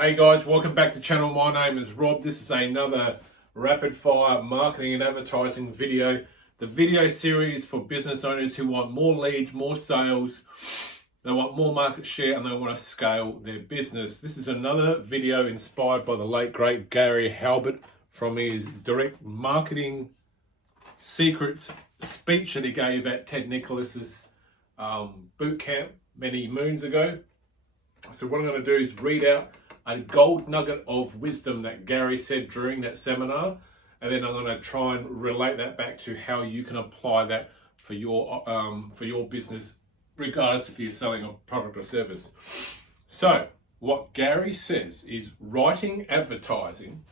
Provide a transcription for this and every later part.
Hey guys, welcome back to the channel. My name is Rob. This is another rapid fire marketing and advertising video. The video series for business owners who want more leads, more sales, they want more market share and they want to scale their business. This is another video inspired by the late great Gary Halbert from his direct marketing secrets speech that he gave at Ted Nicholas's boot camp many moons ago. So what I'm going to do is read out a gold nugget of wisdom that Gary said during that seminar, and then I'm going to try and relate that back to how you can apply that for your business, regardless if you're selling a product or service. So what Gary says is writing advertising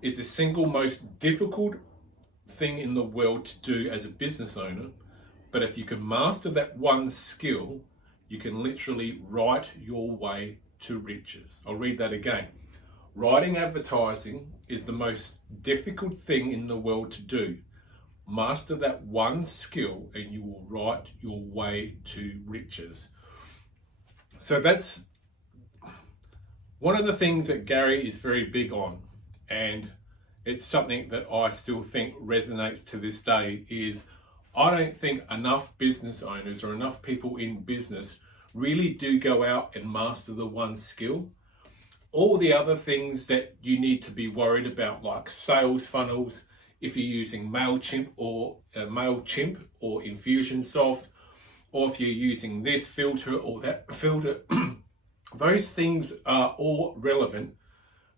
is the single most difficult thing in the world to do as a business owner, but if you can master that one skill, you can literally write your way to riches. I'll read that again. Writing advertising is the most difficult thing in the world to do. Master that one skill and you will write your way to riches. So that's one of the things that Gary is very big on, and it's something that I still think resonates to this day, is I don't think enough business owners or enough people in business really do go out and master the one skill. All the other things that you need to be worried about, like sales funnels, if you're using MailChimp or Infusionsoft, or if you're using this filter or that filter, those things are all relevant.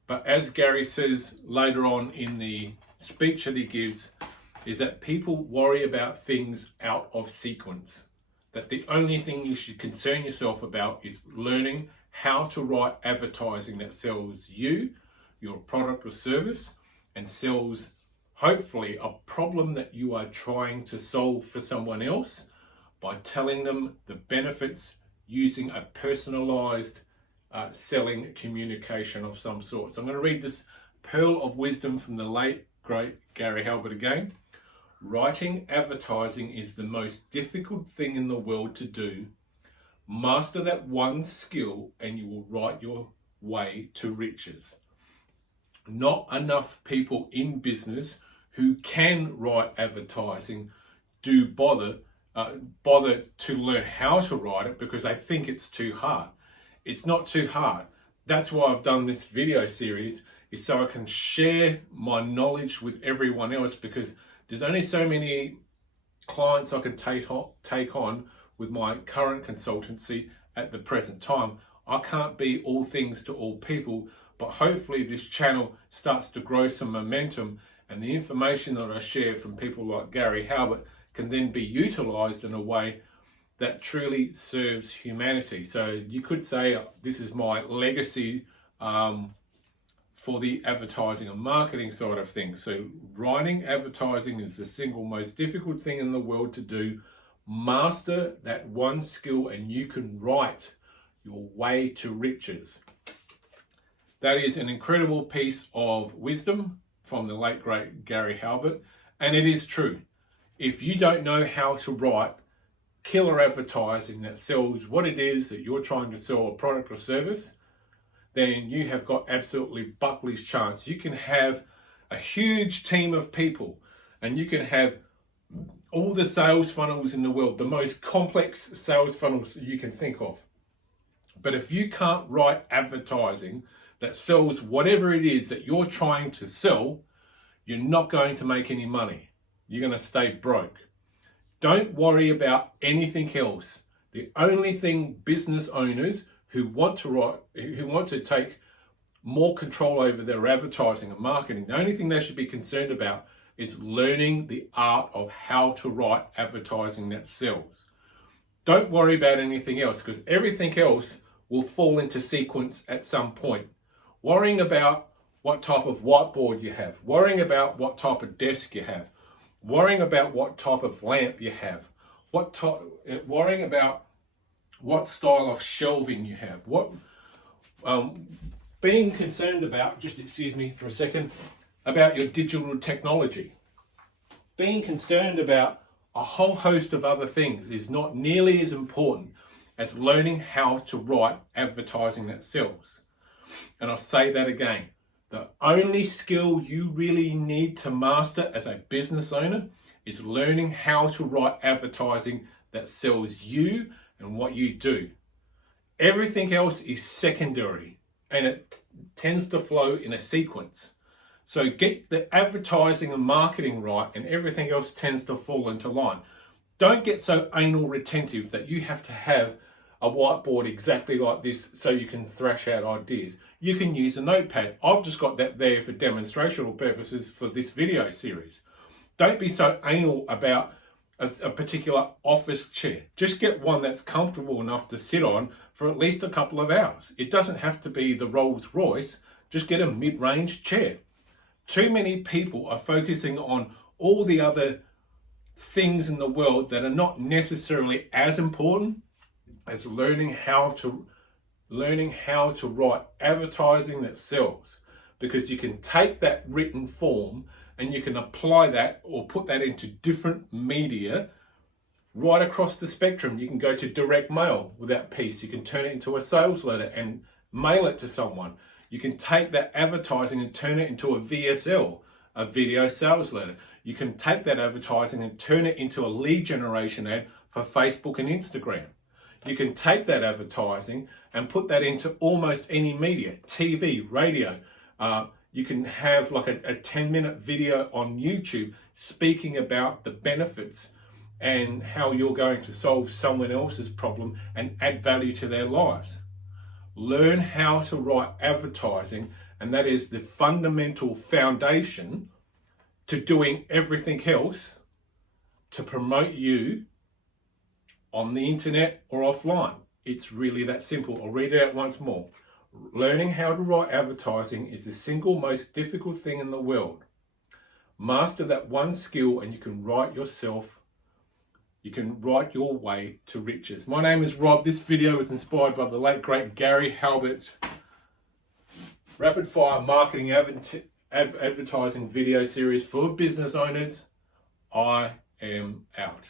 But as Gary says later on in the speech that he gives, is that people worry about things out of sequence. That the only thing you should concern yourself about is learning how to write advertising that sells you, your product or service, and sells hopefully a problem that you are trying to solve for someone else by telling them the benefits using a personalized selling communication of some sort. So I'm going to read this pearl of wisdom from the late great Gary Halbert again. Writing advertising is the most difficult thing in the world to do. Master that one skill and you will write your way to riches. Not enough people in business who can write advertising do bother to learn how to write it because they think it's too hard. It's not too hard. That's why I've done this video series, is so I can share my knowledge with everyone else, because there's only so many clients I can take on with my current consultancy at the present time. I can't be all things to all people, but hopefully this channel starts to grow some momentum, and the information that I share from people like Gary Halbert can then be utilized in a way that truly serves humanity. So you could say this is my legacy for the advertising and marketing side of things. So writing advertising is the single most difficult thing in the world to do. Master that one skill and you can write your way to riches. That is an incredible piece of wisdom from the late great Gary Halbert. And it is true. If you don't know how to write killer advertising that sells what it is that you're trying to sell, a product or service, then you have got absolutely Buckley's chance. You can have a huge team of people and you can have all the sales funnels in the world, the most complex sales funnels you can think of. But if you can't write advertising that sells whatever it is that you're trying to sell, you're not going to make any money. You're going to stay broke. Don't worry about anything else. The only thing business owners who want to take more control over their advertising and marketing, the only thing they should be concerned about is learning the art of how to write advertising that sells. Don't worry about anything else, because everything else will fall into sequence at some point. Worrying about what type of whiteboard you have, worrying about what type of desk you have, worrying about what type of lamp you have, worrying about what style of shelving you have, being concerned about, just excuse me for a second, about your digital technology. Being concerned about a whole host of other things is not nearly as important as learning how to write advertising that sells. And I'll say that again. The only skill you really need to master as a business owner is learning how to write advertising that sells you and what you do. Everything else is secondary, and it tends to flow in a sequence. So get the advertising and marketing right, and everything else tends to fall into line. Don't get so anal retentive that you have to have a whiteboard exactly like this so you can thrash out ideas. You can use a notepad. I've just got that there for demonstrational purposes for this video series. Don't be so anal about a particular office chair. Just get one that's comfortable enough to sit on for at least a couple of hours. It doesn't have to be the Rolls Royce. Just get a mid-range chair. Too many people are focusing on all the other things in the world that are not necessarily as important as learning how to write advertising that sells, because you can take that written form and you can apply that or put that into different media right across the spectrum. You can go to direct mail with that piece. You can turn it into a sales letter and mail it to someone. You can take that advertising and turn it into a VSL, a video sales letter. You can take that advertising and turn it into a lead generation ad for Facebook and Instagram. You can take that advertising and put that into almost any media, TV, radio. You can have like a 10-minute video on YouTube speaking about the benefits and how you're going to solve someone else's problem and add value to their lives. Learn how to write advertising, and that is the fundamental foundation to doing everything else to promote you on the internet or offline. It's really that simple. I'll read it out once more. Learning how to write advertising is the single most difficult thing in the world. Master that one skill and you can write your way to riches. My name is Rob. This video was inspired by the late great Gary Halbert. Rapid fire marketing advertising video series for business owners. I am out.